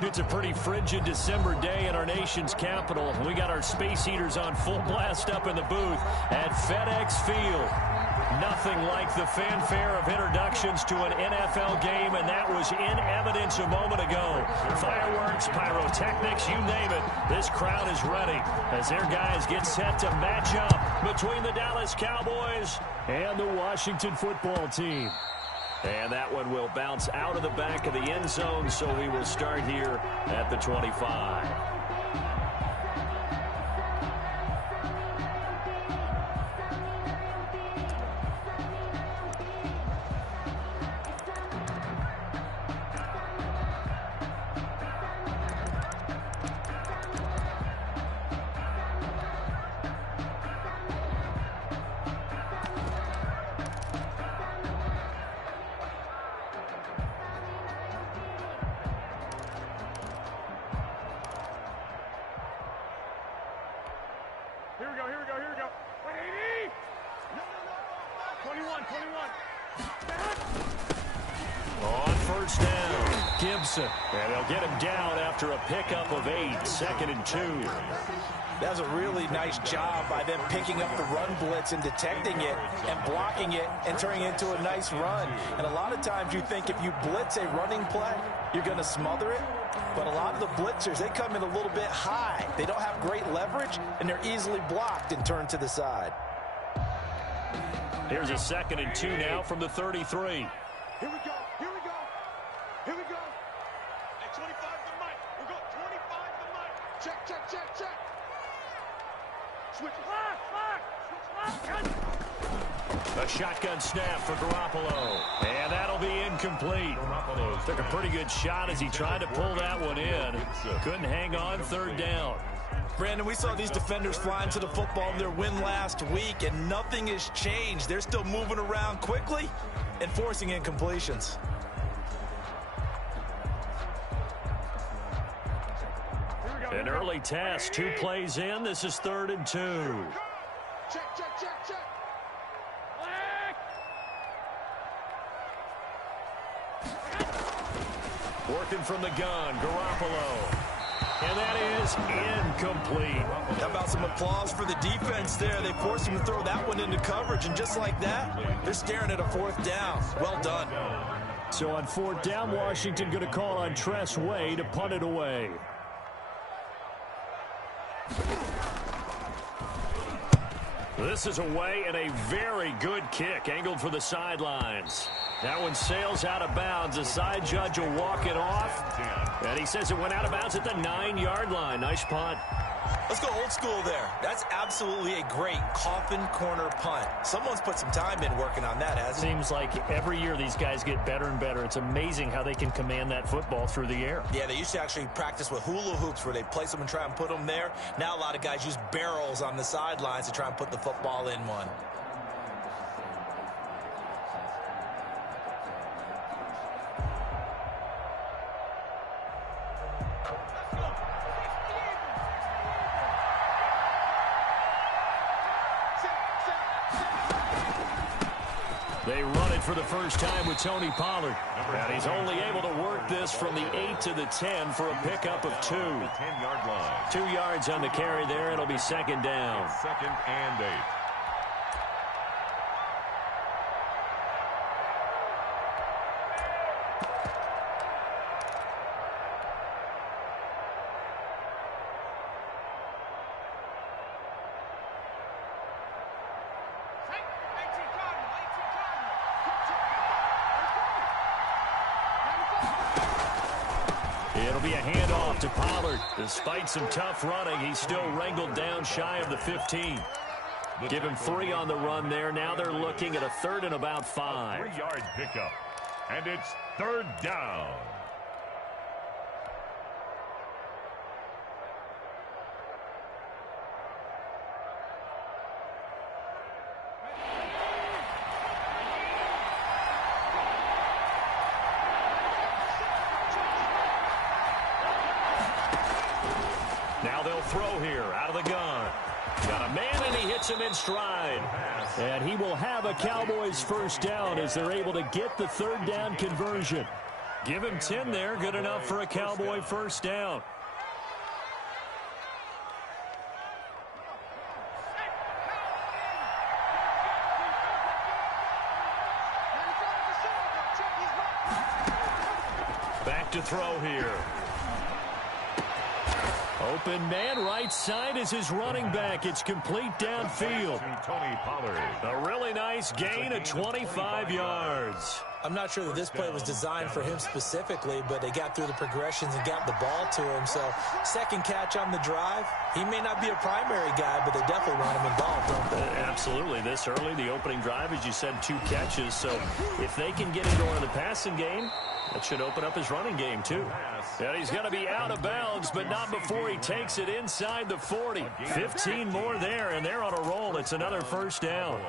It's a pretty frigid December day in our nation's capital. We got our space heaters on full blast up in the booth at FedEx Field. Nothing like the fanfare of introductions to an NFL game, and that was in evidence a moment ago. Fireworks, pyrotechnics, you name it. This crowd is ready as their guys get set to match up between the Dallas Cowboys and the Washington football team. And that one will bounce out of the back of the end zone, so we will start here at the 25. Here we go. 180! No. 21. On first down, Gibson. And they'll get him down after a pickup of 8, 2nd and 2. That was a really nice job by them picking up the run blitz and detecting it and blocking it and turning it into a nice run. And a lot of times you think if you blitz a running play, you're going to smother it. But a lot of the blitzers, they come in a little bit high. They don't have great leverage, and they're easily blocked and turned to the side. Here's a 2nd and 2 now from the 33. Here we go. At 25 to Mike. We'll go 25 to Mike. Check. Switch left. A shotgun snap for Garoppolo. And that'll be incomplete. Took a pretty good shot as he tried to pull that one in. Couldn't hang on 3rd down. Brandon, we saw these defenders flying to the football in their win last week, and nothing has changed. They're still moving around quickly and forcing incompletions. An early test, 2 plays in. This is 3rd and 2. Check. Working from the gun, Garoppolo. And that is incomplete. How about some applause for the defense there? They forced him to throw that one into coverage, and just like that, they're staring at a 4th down. Well done. So on 4th down, Washington going to call on Tress Way to punt it away. This is away, and a very good kick angled for the sidelines. That one sails out of bounds. The side judge will walk it off. And he says it went out of bounds at the 9-yard line. Nice punt. Let's go old school there. That's absolutely a great coffin corner punt. Someone's put some time in working on that, hasn't it? Seems like every year these guys get better and better. It's amazing how they can command that football through the air. Yeah, they used to actually practice with hula hoops where they place them and try and put them there. Now a lot of guys use barrels on the sidelines to try and put the football in one. They run it for the first time with Tony Pollard. And he's only able to work this from the 8 to the 10 for a pickup of 2. 10-yard line. 2 yards on the carry there. It'll be 2nd down. 2nd and 8. It'll be a handoff to Pollard. Despite some tough running, he's still wrangled down shy of the 15. Give him 3 on the run there. Now they're looking at a 3rd and about 5. 3-yard pickup. And it's 3rd down. Now they'll throw here out of the gun. Got a man, and he hits him in stride. And he will have a Cowboys first down as they're able to get the 3rd down conversion. Give him 10 there. Good enough for a Cowboy first down. Back to throw here. Open man, right side is his running back. It's complete downfield. Tony Pollard. A really nice gain of 25 yards. I'm not sure that this play was designed for him specifically, but they got through the progressions and got the ball to him. So, second catch on the drive. He may not be a primary guy, but they definitely want him involved, don't they? Absolutely. This early, the opening drive, as you said, 2 catches. So, if they can get him going in the passing game, that should open up his running game, too. And he's going to be out of bounds, but not before he takes it inside the 40. 15 more there, and they're on a roll. It's another first down.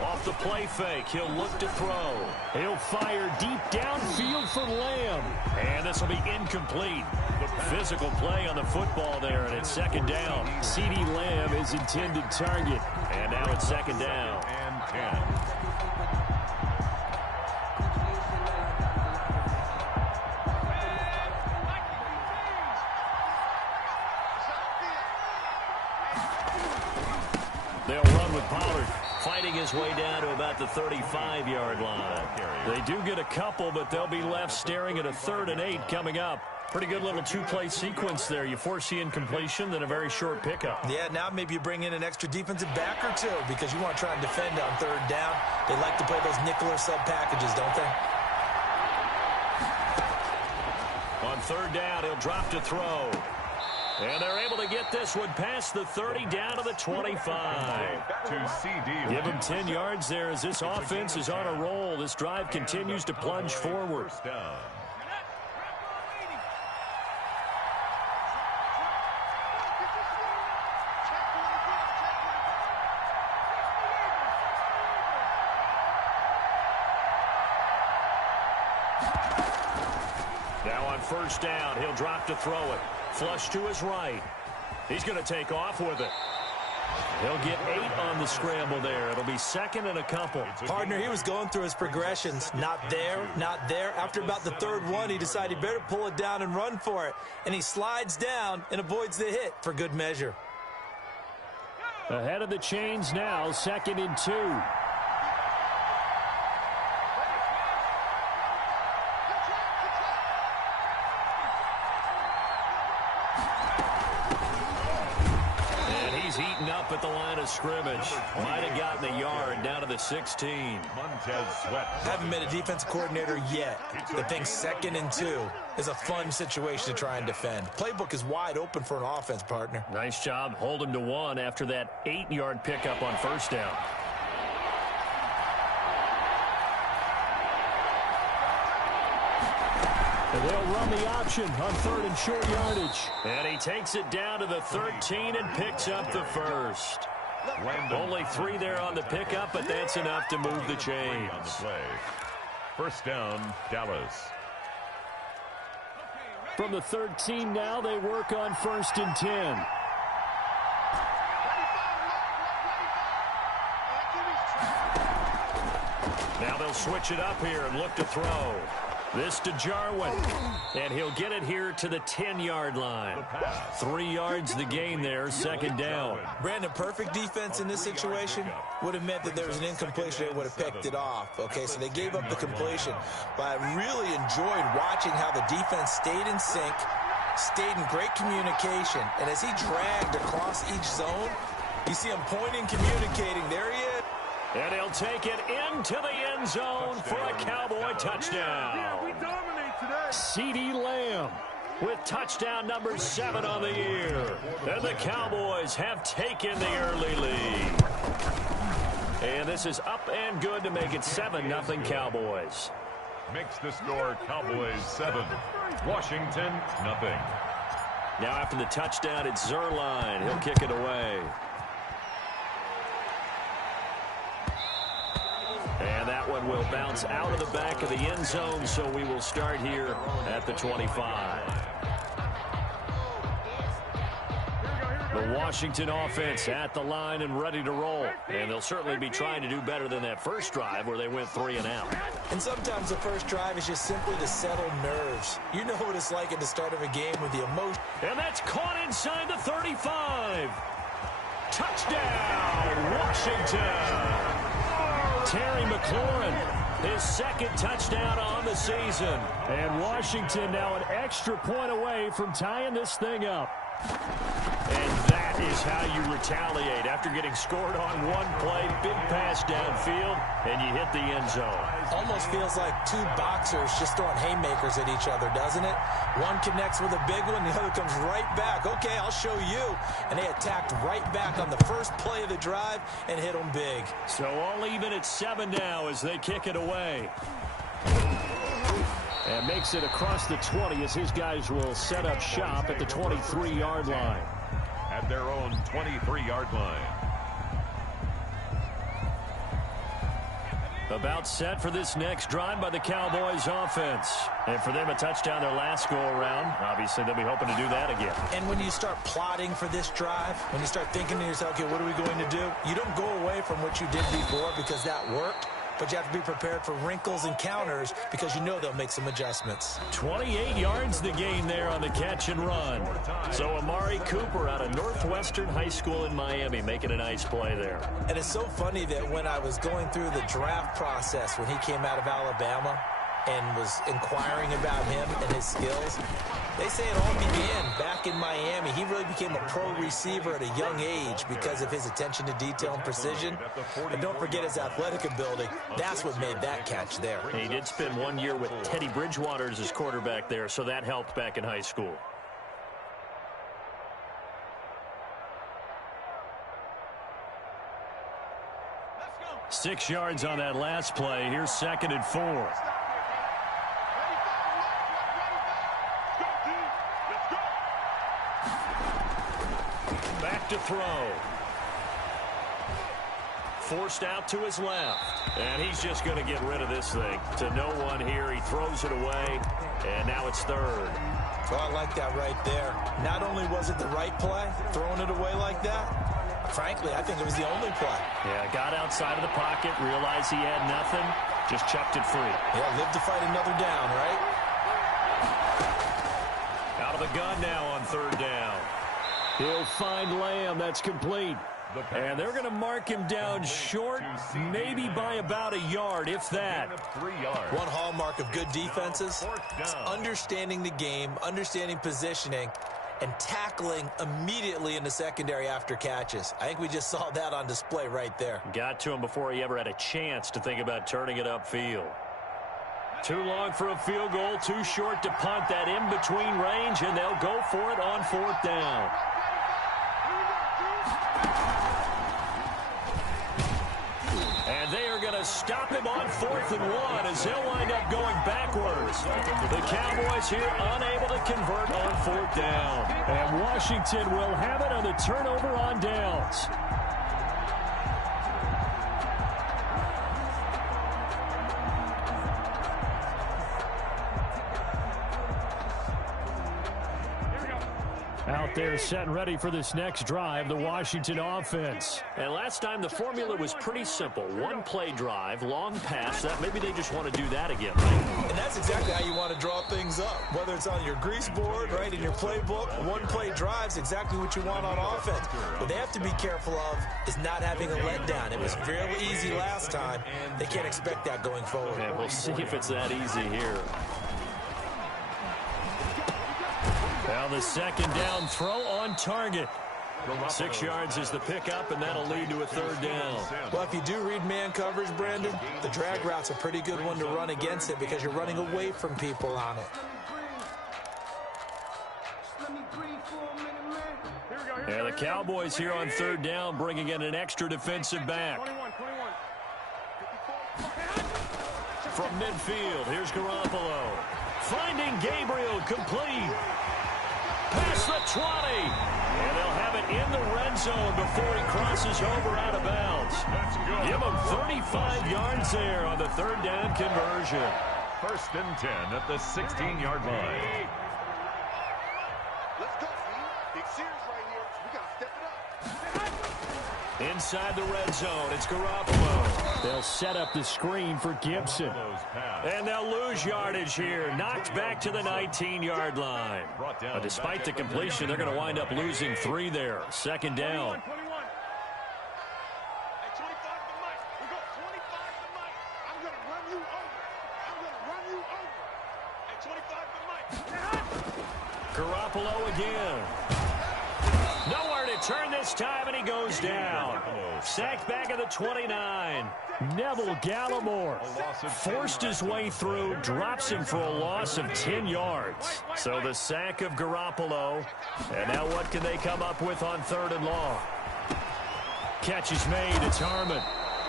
Off the play fake, he'll look to throw. He'll fire deep downfield for Lamb. And this will be incomplete. Physical play on the football there, and it's second down. CeeDee Lamb is intended target. And now it's second down. And 10. They'll run with Pollard, fighting his way down to about the 35-yard line. They do get a couple, but they'll be left staring at a 3rd and 8 coming up. Pretty good little 2-play sequence there. You force the incompletion, then a very short pickup. Yeah, now maybe you bring in an extra defensive back or two because you want to try and defend on 3rd down. They like to play those nickel or sub packages, don't they? On 3rd down, he'll drop to throw. And they're able to get this one past the 30 down to the 25. To CeeDee. Give him 10 yards there as this offense is on a roll. This drive continues to plunge forward. First down. Now on first down, he'll drop to throw it. Flush to his right. He's going to take off with it. He'll get 8 on the scramble there. It'll be 2nd and a couple. Partner, he was going through his progressions. Not there, not there. After about the 3rd one, he decided he better pull it down and run for it. And he slides down and avoids the hit for good measure. Ahead of the chains now, 2nd and 2. Heating up at the line of scrimmage. Might have gotten a yard down to the 16. Montez Sweat. Haven't met a defensive coordinator yet that thinks 2nd and 2 is a fun situation to try and defend. Playbook is wide open for an offense, partner. Nice job holding to 1 after that 8-yard pickup on first down. And they'll run the option on 3rd and short yardage. And he takes it down to the 13 and picks up the first. Only 3 there on the pickup, but that's enough to move the chains. On the play. First down, Dallas. From the 13 now, they work on 1st and 10. Now they'll switch it up here and look to throw. This to Jarwin, and he'll get it here to the 10-yard line. 3 yards the gain there, 2nd down. Brandon, perfect defense in this situation would have meant that there was an incompletion. They would have picked it off. Okay, so they gave up the completion. But I really enjoyed watching how the defense stayed in sync, stayed in great communication, and as he dragged across each zone, you see him pointing, communicating. There he is. And he'll take it into the end zone for a Cowboy touchdown. CeeDee Lamb with touchdown number 7 on the year. And the Cowboys have taken the early lead. And this is up and good to make it 7-0 Cowboys. Makes the score Cowboys 7. Washington, nothing. Now after the touchdown, it's Zerline. He'll kick it away. And that one will bounce out of the back of the end zone, so we will start here at the 25. The Washington offense at the line and ready to roll. And they'll certainly be trying to do better than that first drive where they went 3 and out. And sometimes the first drive is just simply to settle nerves. You know what it's like at the start of a game with the emotion. And that's caught inside the 35. Touchdown, Washington. Terry McLaurin, his second touchdown on the season. And Washington now an extra point away from tying this thing up. And that is how you retaliate after getting scored on one play, big pass downfield, and you hit the end zone. Almost feels like two boxers just throwing haymakers at each other, doesn't it? One connects with a big one, the other comes right back. Okay, I'll show you. And they attacked right back on the first play of the drive and hit them big. So all even at 7 now as they kick it away. And makes it across the 20 as his guys will set up shop at the 23-yard line. At their own 23-yard line. About set for this next drive by the Cowboys offense. And for them, a touchdown their last go-around. Obviously, they'll be hoping to do that again. And when you start plotting for this drive, when you start thinking to yourself, okay, what are we going to do? You don't go away from what you did before because that worked. But you have to be prepared for wrinkles and counters because you know they'll make some adjustments. 28 yards the gain there on the catch and run. So Amari Cooper out of Northwestern High School in Miami making a nice play there. And it's so funny that when I was going through the draft process when he came out of Alabama and was inquiring about him and his skills, they say it all began back in Miami. He really became a pro receiver at a young age because of his attention to detail and precision. And don't forget his athletic ability. That's what made that catch there. He did spend 1 year with Teddy Bridgewater as his quarterback there, so that helped back in high school. Let's go. 6 yards on that last play. Here's 2nd and 4. To throw. Forced out to his left. And he's just going to get rid of this thing. To no one here. He throws it away. And now it's 3rd. Well, I like that right there. Not only was it the right play, throwing it away like that, frankly, I think it was the only play. Yeah, got outside of the pocket, realized he had nothing, just chucked it free. Yeah, live to fight another down, right? Out of the gun now on 3rd down. He'll find Lamb. That's complete. And they're going to mark him down short, maybe by about a yard, if that. One hallmark of good defenses is understanding the game, understanding positioning, and tackling immediately in the secondary after catches. I think we just saw that on display right there. Got to him before he ever had a chance to think about turning it upfield. Too long for a field goal, too short to punt. That in-between range, and they'll go for it on 4th down. And they are going to stop him on 4th and 1 as they'll wind up going backwards. The Cowboys here unable to convert on 4th down. And Washington will have it on the turnover on downs. Out there set and ready for this next drive, the Washington offense. And last time the formula was pretty simple. One play drive, long pass. That maybe they just want to do that again, right? And that's exactly how you want to draw things up. Whether it's on your grease board, right, in your playbook, one play drive's exactly what you want on offense. What they have to be careful of is not having a letdown. It was fairly easy last time. They can't expect that going forward. And we'll see if it's that easy here. Now the 2nd down throw on target. 6 yards is the pickup, and that'll lead to a 3rd down. Well, if you do read man coverage, Brandon, the drag route's a pretty good one to run against it because you're running away from people on it. Yeah, the Cowboys here on 3rd down bringing in an extra defensive back. From midfield, here's Garoppolo. Finding Gabriel, complete. Past the 20. And they'll have it in the red zone before he crosses over out of bounds. Give him 35 yards there on the 3rd down conversion. 1st and 10 at the 16-yard line. Let's go, Big series right here. We got to step it up. Inside the red zone, it's Garoppolo. They'll set up the screen for Gibson. And they'll lose yardage here. Knocked back to the 19-yard line. But despite the completion, they're going to wind up losing 3 there. Second down. 21. Hey, 25 to Mike. We got 25 to Mike. I'm going to run you over. I'm going to run you over. Hey, 25 to Mike. Garoppolo again. Nowhere to turn this time, and he goes down. Sacked back at the 29. Neville Gallimore forced his way through, drops him for a loss of 10 yards. So the sack of Garoppolo. And now what can they come up with on 3rd and long? Catch is made. It's Harmon.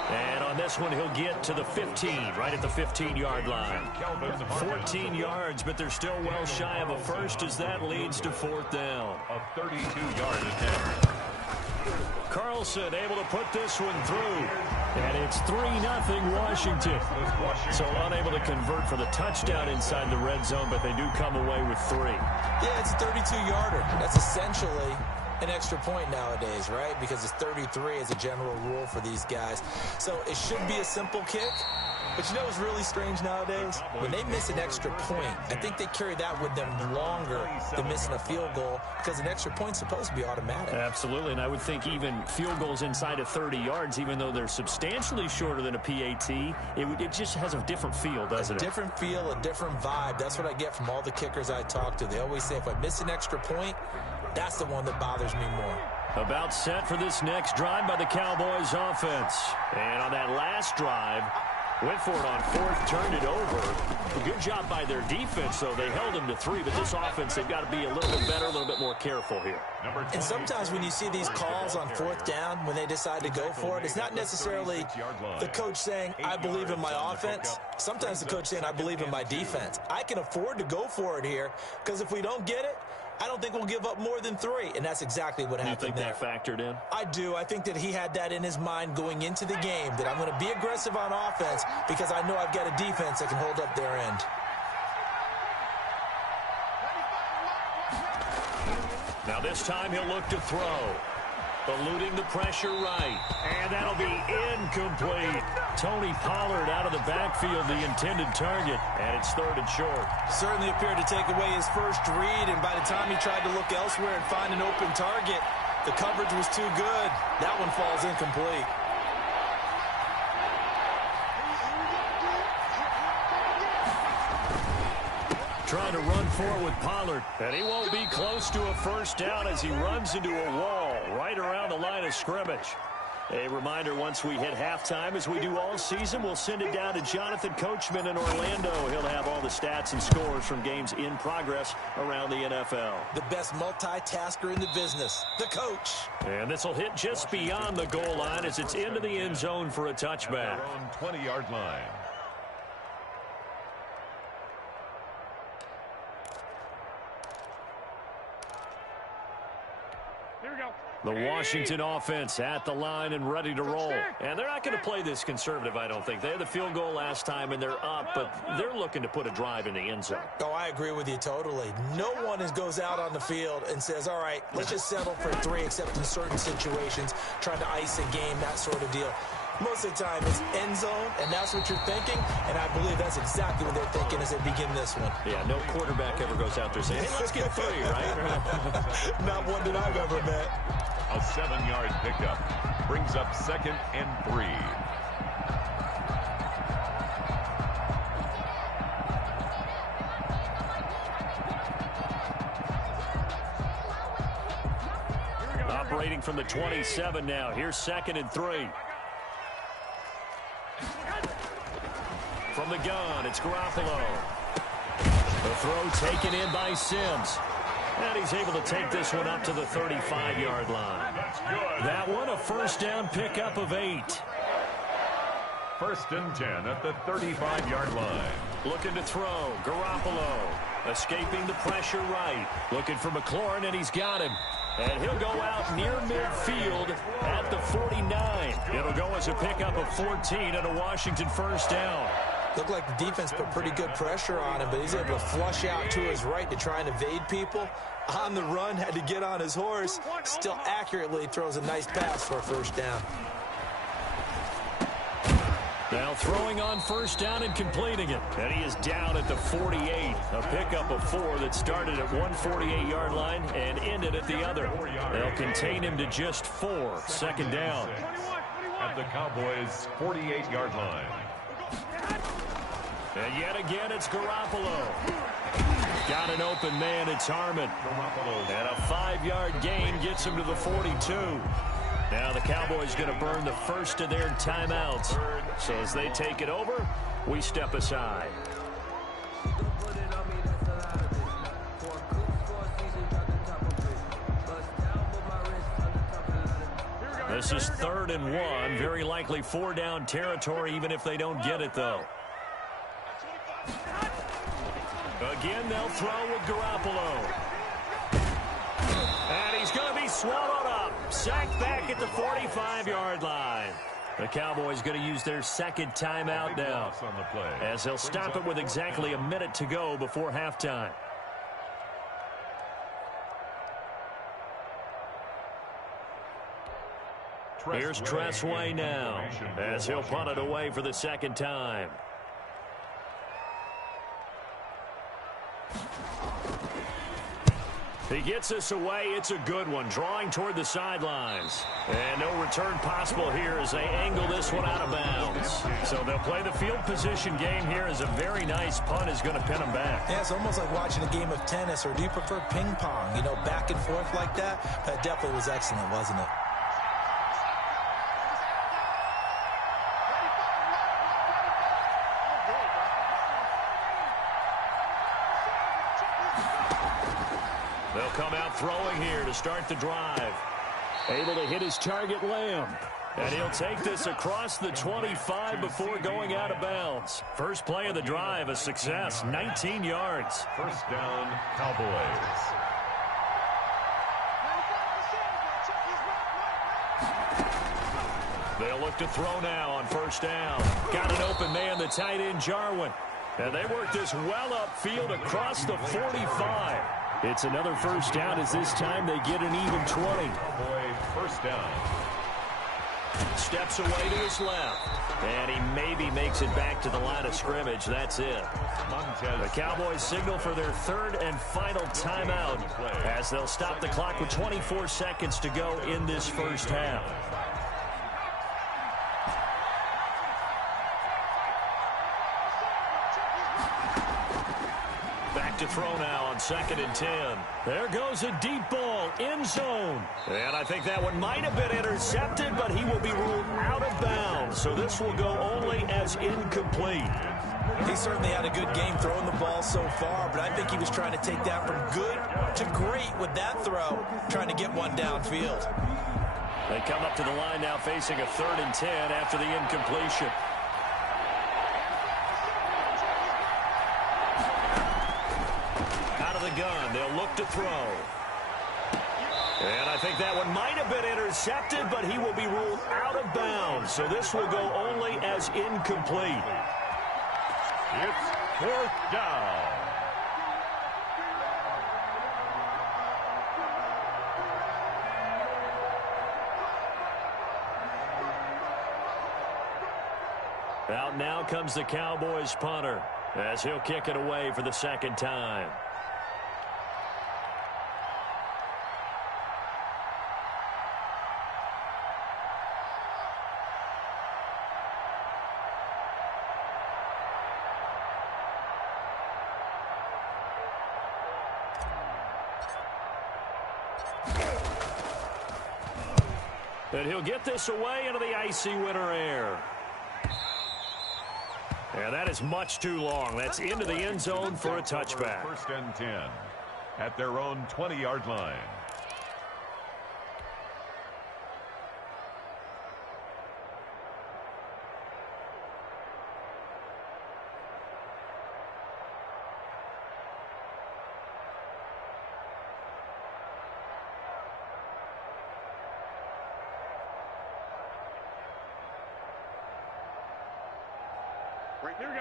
And on this one, he'll get to the 15, right at the 15-yard line. 14 yards, but they're still well shy of a first as that leads to 4th down. A 32-yard attempt. Carlson able to put this one through. And it's 3-0 Washington. So unable to convert for the touchdown inside the red zone, but they do come away with 3. Yeah, it's a 32-yarder. That's essentially an extra point nowadays, right? Because it's 33 as a general rule for these guys. So it should be a simple kick. But you know what's really strange nowadays? When they miss an extra point, I think they carry that with them longer than missing a field goal because an extra point's supposed to be automatic. Absolutely, and I would think even field goals inside of 30 yards, even though they're substantially shorter than a PAT, it just has a different feel, doesn't it? A different feel, a different vibe. That's what I get from all the kickers I talk to. They always say if I miss an extra point, that's the one that bothers me more. About set for this next drive by the Cowboys offense. And on that last drive, went for it on 4th, turned it over. Good job by their defense, though. They held them to 3, but this offense, they've got to be a little bit better, a little bit more careful here. And sometimes when you see these calls on 4th down, when they decide to go for it, it's not necessarily the coach saying, I believe in my offense. Sometimes the coach saying, I believe in my defense. I can afford to go for it here, because if we don't get it, I don't think we'll give up more than 3, and that's exactly what happened there. You think that factored in? I do. I think that he had that in his mind going into the game, that I'm going to be aggressive on offense because I know I've got a defense that can hold up their end. Now this time he'll look to throw. Eluding the pressure right. And that'll be incomplete. Tony Pollard out of the backfield, the intended target. And it's 3rd and short. Certainly appeared to take away his first read, and by the time he tried to look elsewhere and find an open target, the coverage was too good. That one falls incomplete. Trying to run forward with Pollard. And he won't be close to a first down as he runs into a wall right around the line of scrimmage. A reminder, once we hit halftime, as we do all season, we'll send it down to Jonathan Coachman in Orlando. He'll have all the stats and scores from games in progress around the NFL. The best multitasker in the business, the coach. And this will hit just beyond the goal line as it's into the end zone for a touchback. Their own 20-yard line. The Washington offense at the line and ready to roll. And they're not going to play this conservative, I don't think. They had the field goal last time, and they're up, but they're looking to put a drive in the end zone. Oh, I agree with you totally. No one goes out on the field and says, all right, let's just settle for 3, except in certain situations, trying to ice a game, that sort of deal. Most of the time, it's end zone, and that's what you're thinking, and I believe that's exactly what they're thinking as they begin this one. Yeah, no quarterback ever goes out there saying, hey, let's get 3, right? Not one that I've ever met. A 7-yard pickup brings up 2nd and 3. Operating from the 27 now. Here's 2nd and 3. From the gun, it's Garoppolo. The throw taken in by Sims. And he's able to take this one up to the 35-yard line. That one, a first down pickup of 8. 1st and 10 at the 35-yard line. Looking to throw, Garoppolo. Escaping the pressure right. Looking for McLaurin, and he's got him. And he'll go out near midfield at the 49. It'll go as a pickup of 14 and a Washington first down. Looked like the defense put pretty good pressure on him, but he's able to flush out to his right to try and evade people. On the run, had to get on his horse. Still accurately throws a nice pass for a first down. Now throwing on first down and completing it. And he is down at the 48. A pickup of 4 that started at 148-yard line and ended at the other. They'll contain him to just 4. Second down. At the Cowboys' 48-yard line. And yet again, it's Garoppolo. Got an open man. It's Harmon. And a 5-yard gain gets him to the 42. Now the Cowboys going to burn the first of their timeouts. So as they take it over, we step aside. This is 3rd and 1. Very likely 4-down territory, even if they don't get it, though. Again, they'll throw with Garoppolo. And he's going to be swallowed up. Sacked back at the 45-yard line. The Cowboys going to use their second timeout now, as they'll stop it with exactly a minute to go before halftime. Here's Tressway now, as he'll punt it away for the second time. He gets this away. It's a good one. Drawing toward the sidelines. And no return possible here as they angle this one out of bounds. So they'll play the field position game here as a very nice punt is going to pin them back. Yeah, it's almost like watching a game of tennis, or do you prefer ping pong? You know, back and forth like that? That definitely was excellent, wasn't it? They'll come out throwing here to start the drive. Able to hit his target, Lamb. And he'll take this across the 25 before going out of bounds. First play of the drive, a success, 19 yards. First down, Cowboys. They'll look to throw now on first down. Got an open man, the tight end, Jarwin. And they work this well upfield across the 45. It's another first down as this time they get an even 20. Cowboy first down. Steps away to his left. And he maybe makes it back to the line of scrimmage. That's it. The Cowboys signal for their third and final timeout as they'll stop the clock with 24 seconds to go in this first half. To throw now on 2nd and 10. There goes a deep ball, end zone. And I think that one might have been intercepted, but he will be ruled out of bounds. So this will go only as incomplete. He certainly had a good game throwing the ball so far, but I think he was trying to take that from good to great with that throw, trying to get one downfield. They come up to the line now facing a 3rd and 10 after the incompletion. Gun. They'll look to throw. And I think that one might have been intercepted, but he will be ruled out of bounds. So this will go only as incomplete. It's 4th down. Out now comes the Cowboys punter as he'll kick it away for the second time. And he'll get this away into the icy winter air. And that is much too long. That's into the end zone for a touchback. 1st and 10 at their own 20-yard line.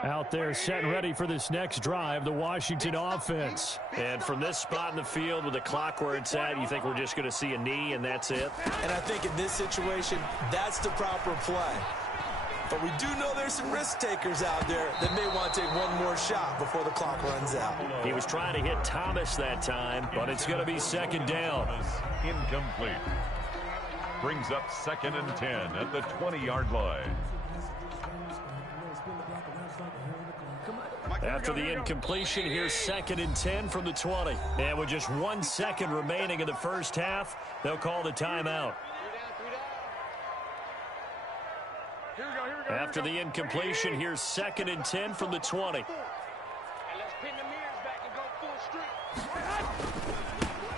Out there set and ready for this next drive, the Washington offense. And from this spot in the field with the clock where it's at, you think we're just going to see a knee and that's it? And I think in this situation, that's the proper play. But we do know there's some risk takers out there that may want to take one more shot before the clock runs out. He was trying to hit Thomas that time, but it's going to be second down. Incomplete. Brings up 2nd and 10 at the 20-yard line. After the incompletion, here's 2nd and 10 from the 20. And with just 1 second remaining in the first half, they'll call the timeout. After the incompletion, here's 2nd and 10 from the 20.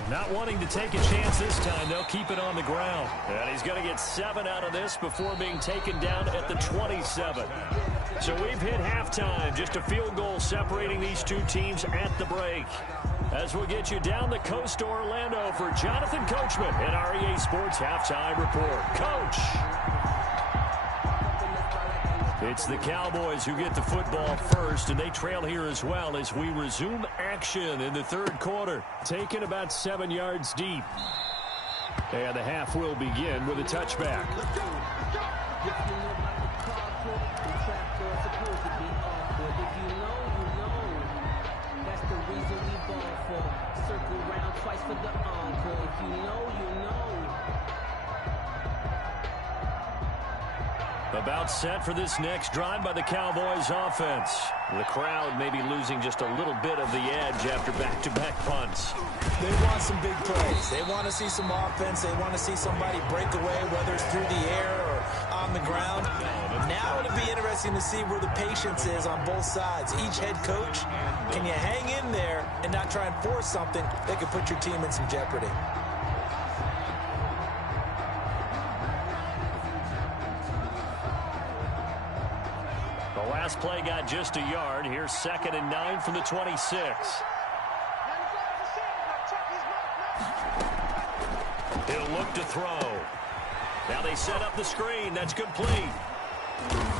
Not wanting to take a chance this time, they'll keep it on the ground. And he's going to get 7 out of this before being taken down at the 27. So we've hit halftime, just a field goal separating these two teams at the break. As we'll get you down the coast to Orlando for Jonathan Coachman at our EA Sports Halftime Report. Coach! It's the Cowboys who get the football first, and they trail here as well as we resume action in the third quarter. Taken about 7 yards deep. And the half will begin with a touchback. About set for this next drive by the Cowboys offense. The crowd may be losing just a little bit of the edge after back-to-back punts. They want some big plays. They want to see some offense. They want to see somebody break away, whether it's through the air or on the ground. Now it'll be interesting to see where the patience is on both sides. Each head coach, can you hang in there and not try and force something that could put your team in some jeopardy? Last play got just a yard. Here's 2nd and 9 from the 26. He'll look to throw. Now they set up the screen. That's complete.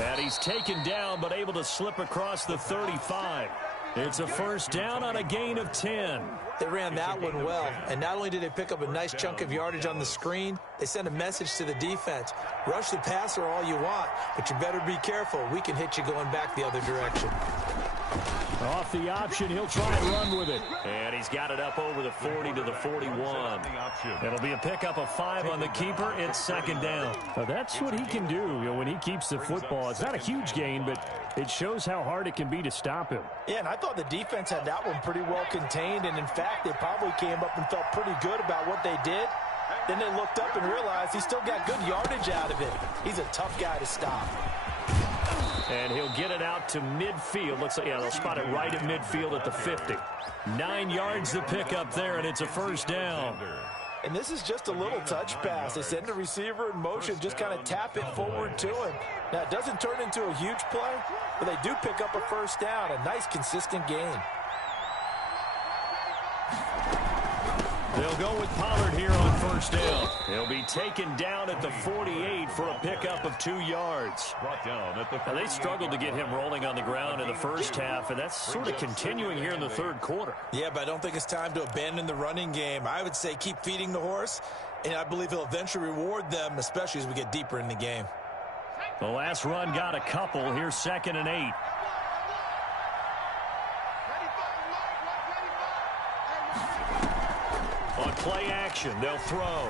And he's taken down but able to slip across the 35. It's a first down on a gain of 10. They ran that one well, and not only did they pick up a nice chunk of yardage on the screen, they sent a message to the defense. Rush the passer all you want, but you better be careful. We can hit you going back the other direction. Off the option, he'll try and run with it. And he's got it up over the 40 to the 41. It'll be a pickup of 5 on the keeper. It's second down. Now that's what he can do, when he keeps the football. It's not a huge gain, but it shows how hard it can be to stop him. Yeah, and I thought the defense had that one pretty well contained, and in fact, they probably came up and felt pretty good about what they did. Then they looked up and realized he still got good yardage out of it. He's a tough guy to stop. And he'll get it out to midfield. Looks like, yeah, they'll spot it right at midfield at the 50. 9 yards to pick up there, and it's a first down. And this is just a little touch pass. They send the receiver in motion, just kind of tap it forward to him. Now, it doesn't turn into a huge play, but they do pick up a first down, a nice, consistent gain. They'll go with Pollard here on first down. He'll be taken down at the 48 for a pickup of 2 yards. Now, they struggled to get him rolling on the ground in the first half, and that's sort of continuing here in the third quarter. Yeah, but I don't think it's time to abandon the running game. I would say keep feeding the horse, and I believe he'll eventually reward them, especially as we get deeper in the game. The last run got a couple. Here's 2nd and 8. On play action, they'll throw.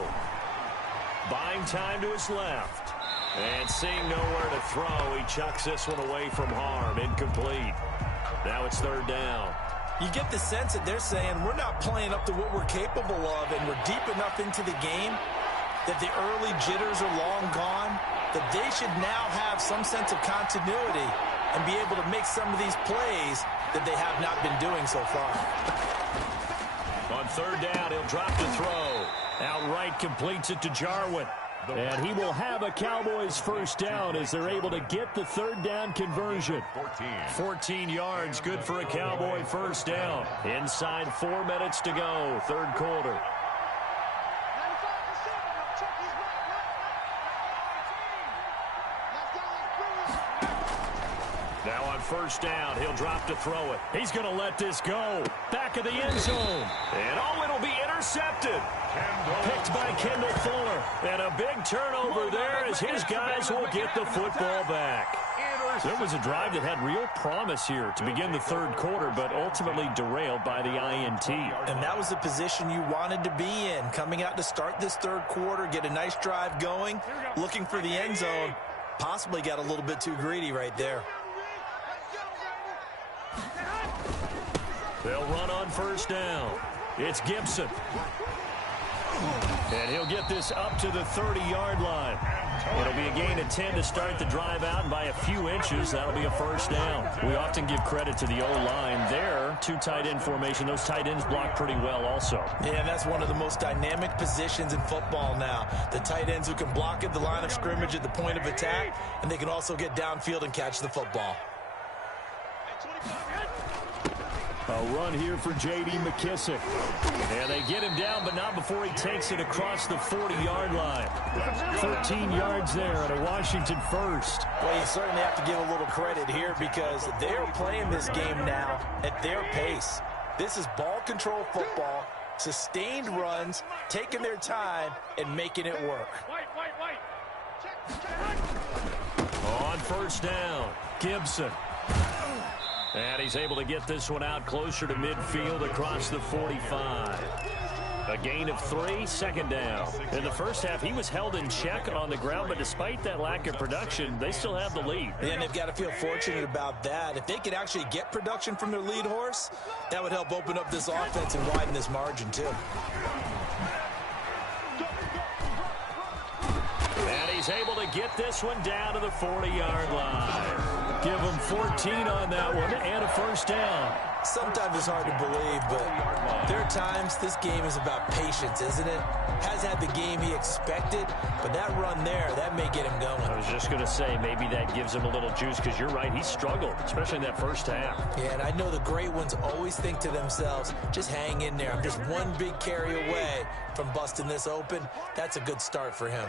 Buying time to his left. And seeing nowhere to throw, he chucks this one away from harm. Incomplete. Now it's third down. You get the sense that they're saying we're not playing up to what we're capable of, and we're deep enough into the game that the early jitters are long gone, that they should now have some sense of continuity and be able to make some of these plays that they have not been doing so far. On third down, he'll drop to throw. Outright completes it to Jarwin. And he will have a Cowboys first down as they're able to get the third down conversion. 14 yards, good for a Cowboy first down. Inside 4 minutes to go, third quarter. Now on first down, he'll drop to throw it. He's going to let this go. Back of the end zone. And it'll be intercepted. Picked by Kendall Fuller. And a big turnover there as his guys will get the football back. There was a drive that had real promise here to begin the third quarter, but ultimately derailed by the INT. And that was the position you wanted to be in. Coming out to start this third quarter, get a nice drive going, looking for the end zone. Possibly got a little bit too greedy right there. They'll run on first down. It's Gibson. And he'll get this up to the 30-yard line. It'll be a gain of 10 to start the drive out, and by a few inches, that'll be a first down. We often give credit to the O-line there. Two tight end formation. Those tight ends block pretty well also. Yeah, and that's one of the most dynamic positions in football now. The tight ends who can block at the line of scrimmage at the point of attack, and they can also get downfield and catch the football. A run here for J.D. McKissick. And they get him down, but not before he takes it across the 40-yard line. 13 yards there at a Washington first. Well, you certainly have to give a little credit here because they're playing this game now at their pace. This is ball control football, sustained runs, taking their time, and making it work. On first down, Gibson. And he's able to get this one out closer to midfield across the 45. A gain of 3, second down. In the first half, he was held in check on the ground, but despite that lack of production, they still have the lead. And they've got to feel fortunate about that. If they could actually get production from their lead horse, that would help open up this offense and widen this margin too. And he's able to get this one down to the 40-yard line. Give him 14 on that one and a first down. Sometimes it's hard to believe, but there are times this game is about patience, isn't it? Has had the game he expected, but that run there, that may get him going. I was just going to say, maybe that gives him a little juice because you're right, he struggled, especially in that first half. Yeah, and I know the great ones always think to themselves, just hang in there. I'm just one big carry away from busting this open. That's a good start for him.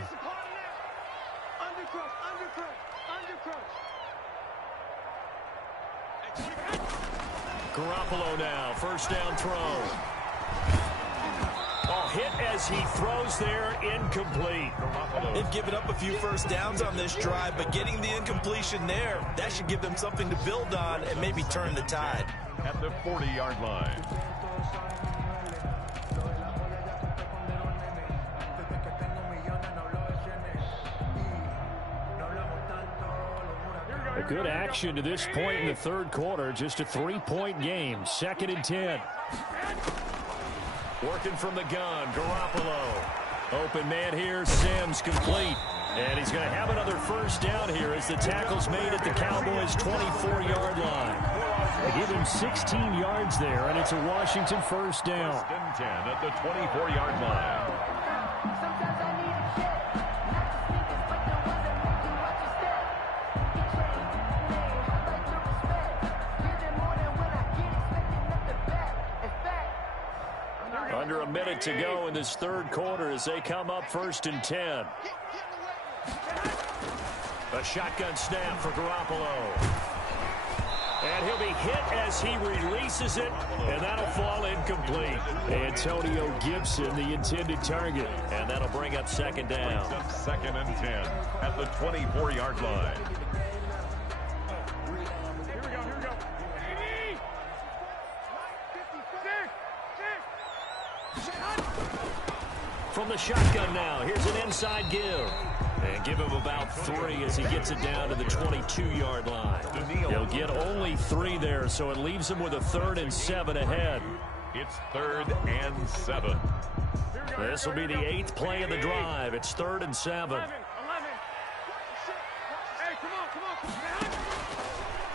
Garoppolo now, first down throw. Hit as he throws there, incomplete. They've given up a few first downs on this drive, but getting the incompletion there, that should give them something to build on and maybe turn the tide. At the 40-yard line. A good action to this point in the third quarter. Just a 3-point game. 2nd and 10. Working from the gun, Garoppolo. Open man here, Sims complete. And he's going to have another first down here as the tackle's made at the Cowboys' 24-yard line. They give him 16 yards there, and it's a Washington first down. 1st and 10 at the 24-yard line. Under a minute to go in this third quarter as they come up 1st and 10. A shotgun snap for Garoppolo. And he'll be hit as he releases it, and that'll fall incomplete. Antonio Gibson, the intended target, and that'll bring up 2nd down. 2nd and 10 at the 24-yard line. From the shotgun now, here's an inside give. And give him about 3 as he gets it down to the 22-yard line. He'll get only 3 there, so it leaves him with a 3rd and 7 ahead. It's 3rd and 7. This will be the 8th play of the drive. It's 3rd and 7.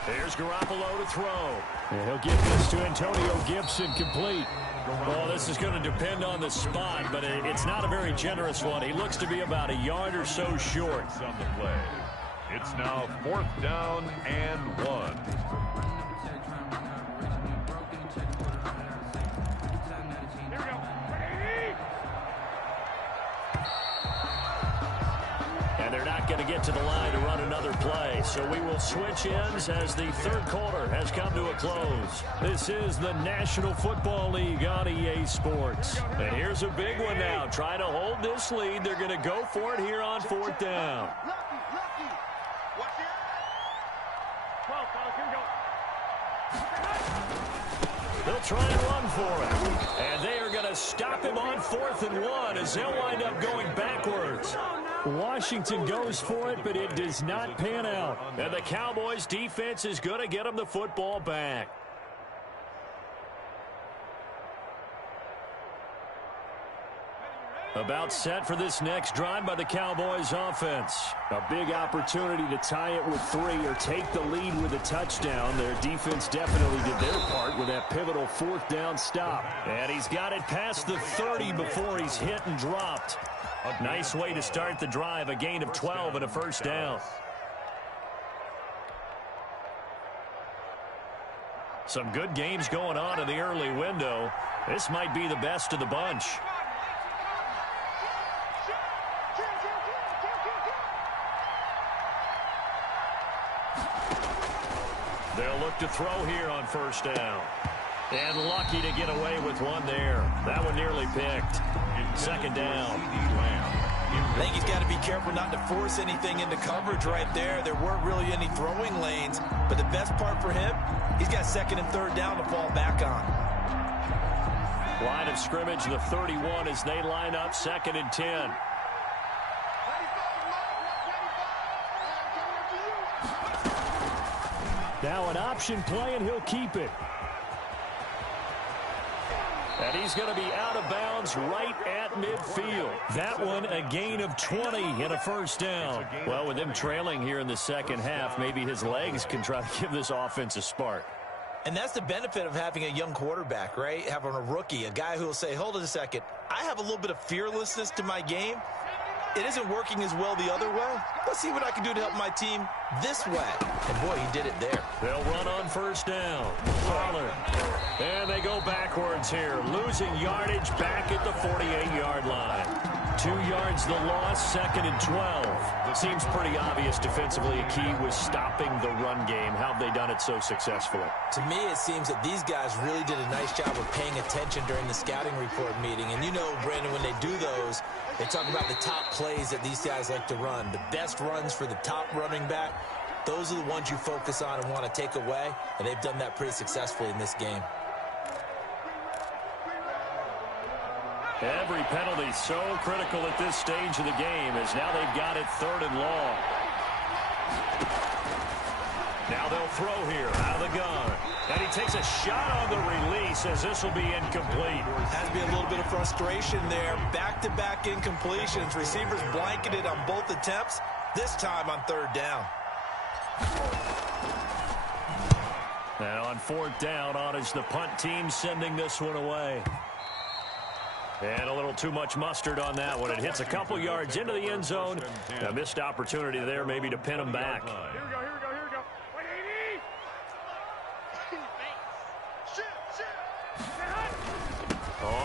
Here's Garoppolo to throw. And he'll give this to Antonio Gibson complete. Well, this is going to depend on the spot, but it's not a very generous one. He looks to be about a yard or so short. On the play. It's now 4th down and 1. And they're not going to get to the line to run another play. So we will switch ends as the third quarter has come to a close. This is the National Football League on EA Sports. And here's a big one now. Trying to hold this lead. They're going to go for it here on fourth down. They'll try and run for it. And they are going to stop him on 4th and 1 as they'll wind up going backwards. Washington goes for it, but it does not pan out. And the Cowboys defense is going to get them the football back. About set for this next drive by the Cowboys offense. A big opportunity to tie it with 3 or take the lead with a touchdown. Their defense definitely did their part with that pivotal 4th down stop. And he's got it past the 30 before he's hit and dropped. A nice way to start the drive, a gain of 12 and a first down. Some good games going on in the early window. This might be the best of the bunch. They'll look to throw here on first down. And lucky to get away with one there. That one nearly picked. Second down. I think he's got to be careful not to force anything into coverage right there. There weren't really any throwing lanes. But the best part for him, he's got 2nd and 3rd down to fall back on. Line of scrimmage, the 31 as they line up 2nd and 10. Now an option play, and he'll keep it. And he's going to be out of bounds right at midfield. That one a gain of 20 and a first down. Well, with him trailing here in the second half, maybe his legs can try to give this offense a spark. And that's the benefit of having a young quarterback, right? Having a rookie, a guy who will say, hold it a second, I have a little bit of fearlessness to my game. It isn't working as well the other way. Let's see what I can do to help my team this way. And, boy, he did it there. They'll run on first down. Pollard. And they go backwards here. Losing yardage back at the 48-yard line. 2 yards the loss, 2nd and 12. Seems pretty obvious defensively a key was stopping the run game. How have they done it so successfully? To me, it seems that these guys really did a nice job of paying attention during the scouting report meeting. And you know, Brandon, when they do those, they talk about the top plays that these guys like to run. The best runs for the top running back, those are the ones you focus on and want to take away. And they've done that pretty successfully in this game. Every penalty so critical at this stage of the game as now they've got it 3rd and long. Now they'll throw here out of the gun. And he takes a shot on the release as this will be incomplete. Has to be a little bit of frustration there. Back-to-back incompletions. Receivers blanketed on both attempts, this time on 3rd down. And on 4th down, on is the punt team sending this one away. And a little too much mustard on that one. It hits a couple yards into the end zone. A missed opportunity there maybe to pin them back. Here we go, here we go, here we go. 180.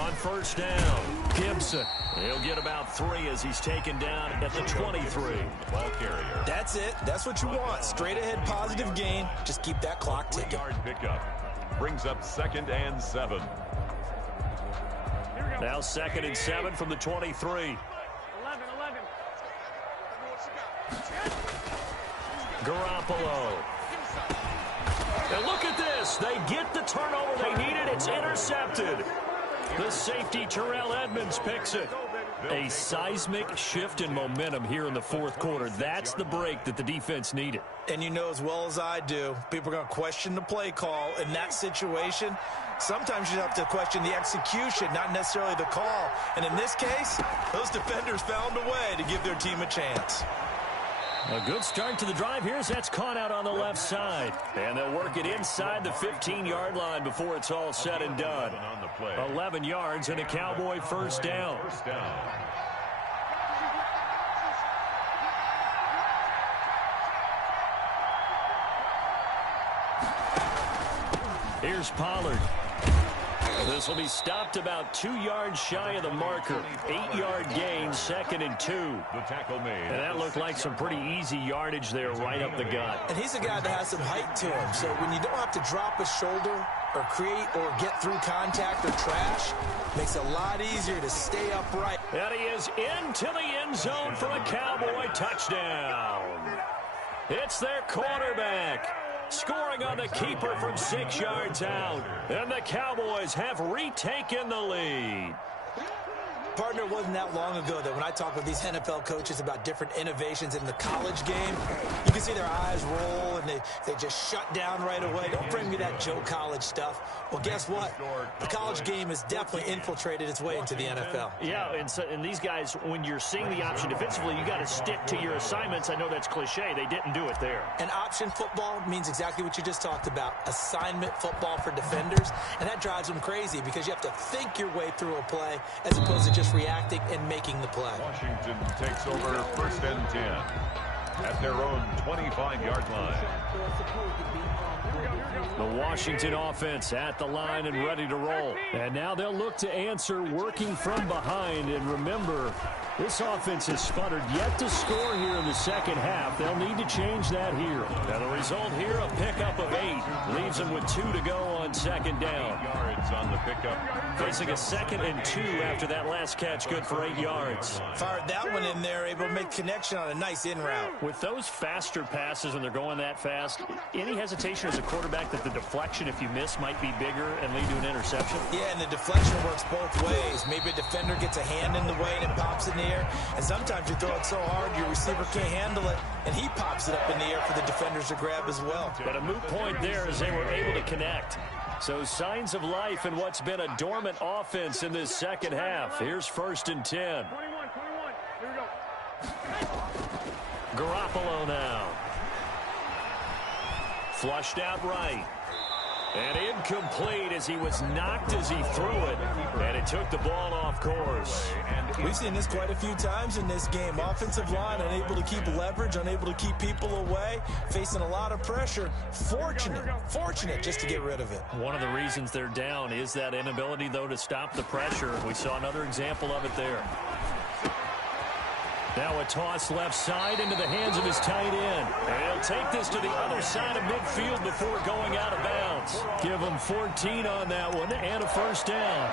On first down, Gibson. He'll get about 3 as he's taken down at the 23. Ball carrier. That's it. That's what you want. Straight ahead positive gain. Just keep that clock ticking. 3-yard pickup. Brings up 2nd and 7. Now 2nd and 7 from the 23. 11. Garoppolo. And look at this. They get the turnover they needed. It's intercepted. The safety, Terrell Edmonds, picks it. A seismic shift in momentum here in the 4th quarter. That's the break that the defense needed. And you know as well as I do, people are going to question the play call in that situation. Sometimes you have to question the execution, not necessarily the call. And in this case, those defenders found a way to give their team a chance. A good start to the drive. That's caught out on the left side. And they'll work it inside the 15-yard line before it's all said and done. 11 yards and a Cowboy first down. Here's Pollard. This will be stopped about 2 yards shy of the marker. 8-yard gain, 2nd and 2. The tackle made. And that looked like some pretty easy yardage there right up the gut. And he's a guy that has some height to him. So when you don't have to drop a shoulder or create or get through contact or trash, makes it a lot easier to stay upright. And he is into the end zone for a Cowboy touchdown. It's their quarterback. Scoring on the keeper from 6 yards out. And the Cowboys have retaken the lead. Partner, it wasn't that long ago that when I talk with these NFL coaches about different innovations in the college game, you can see their eyes roll and they just shut down right away. Don't bring me that Joe College stuff. Well, guess what? The college game has definitely infiltrated its way into the NFL. Yeah, and these guys, when you're seeing the option defensively, you got to stick to your assignments. I know that's cliche. They didn't do it there. And option football means exactly what you just talked about, assignment football for defenders, and that drives them crazy because you have to think your way through a play as opposed to just reacting and making the play. Washington takes over 1st and 10 at their own 25-yard line. The Washington offense at the line and ready to roll. And now they'll look to answer working from behind. And remember, this offense has sputtered yet to score here in the second half. They'll need to change that here. And the result here, a pickup of 8. Leaves them with 2 to go on 2nd down. 8 yards on the pickup. Facing a 2nd and 2 after that last catch, good for 8 yards. Fired that one in there, able to make connection on a nice in route. With those faster passes when they're going that fast, any hesitation as a quarterback that the deflection, if you miss, might be bigger and lead to an interception? Yeah, and the deflection works both ways. Maybe a defender gets a hand in the way and it pops in the air. And sometimes you throw it so hard your receiver can't handle it, and he pops it up in the air for the defenders to grab as well. But a moot point there as they were able to connect. So signs of life in what's been a dormant offense in this second half. Here's 1st and 10. 21, here we go. Garoppolo now. Flushed out right. And incomplete as he was knocked as he threw it. And it took the ball off course. We've seen this quite a few times in this game. Offensive line unable to keep leverage, unable to keep people away, facing a lot of pressure. Fortunate just to get rid of it. One of the reasons they're down is that inability, though, to stop the pressure. We saw another example of it there. Now a toss left side into the hands of his tight end. And he'll take this to the other side of midfield before going out of bounds. Give him 14 on that one and a 1st down.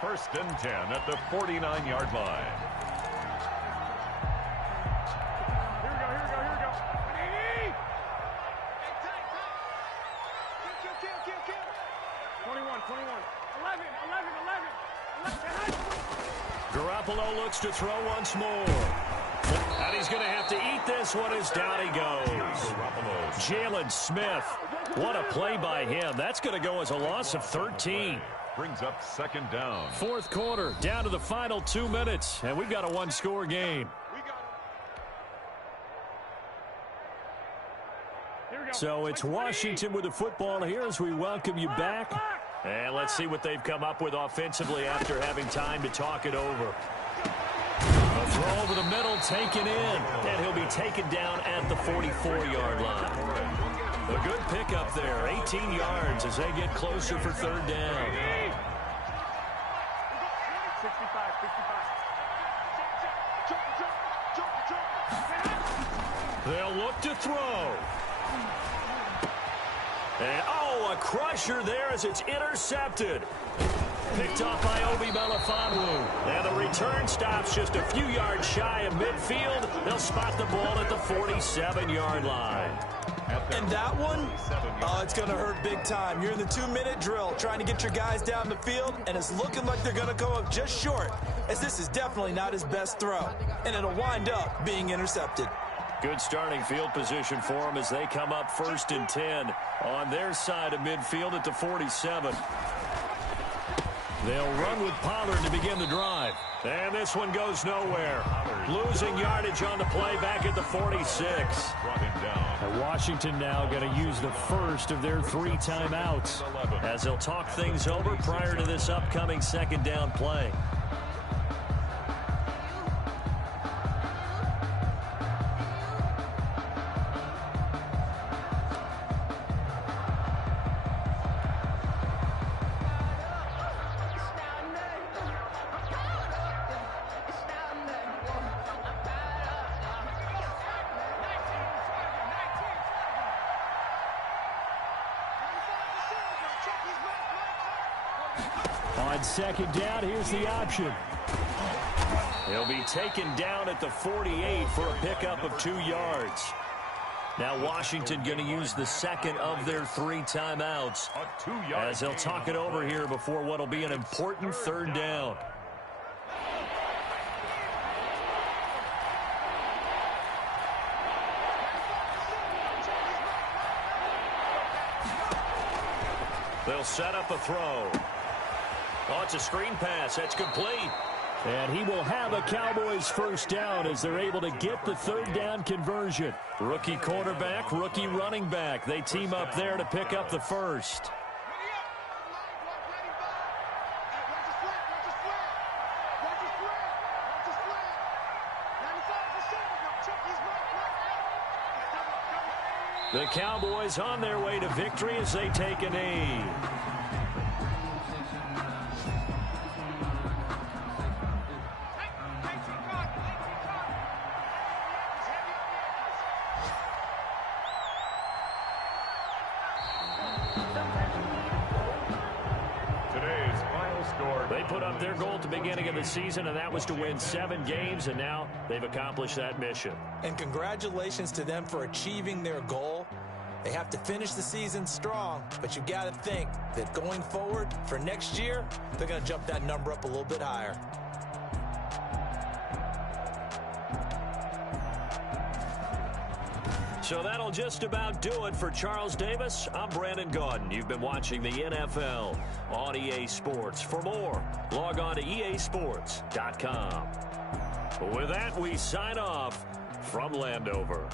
1st and 10 at the 49-yard line. Here we go. Kill. 21. 11. Garoppolo looks to throw once more. And he's going to have to eat this one as down he goes. Jalen Smith. What a play by him. That's going to go as a loss of 13. Brings up 2nd down. 4th quarter, down to the final 2 minutes. And we've got a 1-score game. So it's Washington with the football here as we welcome you back. And let's see what they've come up with offensively after having time to talk it over. A throw over the middle, taken in. And he'll be taken down at the 44-yard line. A good pickup there, 18 yards as they get closer for 3rd down. 65. They'll look to throw. And, oh, a crusher there as it's intercepted. Picked off by Obi Melifonwu. And the return stops just a few yards shy of midfield. They'll spot the ball at the 47-yard line. And that one, oh, it's going to hurt big time. You're in the 2-minute drill trying to get your guys down the field, and it's looking like they're going to go up just short, as this is definitely not his best throw. And it'll wind up being intercepted. Good starting field position for them as they come up 1st and 10 on their side of midfield at the 47. They'll run with Pollard to begin the drive. And this one goes nowhere. Losing yardage on the play back at the 46. And Washington now going to use the first of their 3 timeouts as they'll talk things over prior to this upcoming 2nd down play. On second down, here's the option. He'll be taken down at the 48 for a pickup of 2 yards. Now Washington going to use the second of their 3 timeouts as they'll talk it over here before what will be an important third down. They'll set up a throw. Oh, it's a screen pass. That's complete. And he will have a Cowboys first down as they're able to get the third down conversion. Rookie quarterback, rookie running back. They team up there to pick up the first. The Cowboys on their way to victory as they take a knee. They put up their goal at the beginning of the season, and that was to win 7 games, and now they've accomplished that mission. And congratulations to them for achieving their goal. They have to finish the season strong, but you got to think that going forward for next year, they're going to jump that number up a little bit higher. So that'll just about do it for Charles Davis. I'm Brandon Gaudin. You've been watching the NFL on EA Sports. For more, log on to easports.com. With that, we sign off from Landover.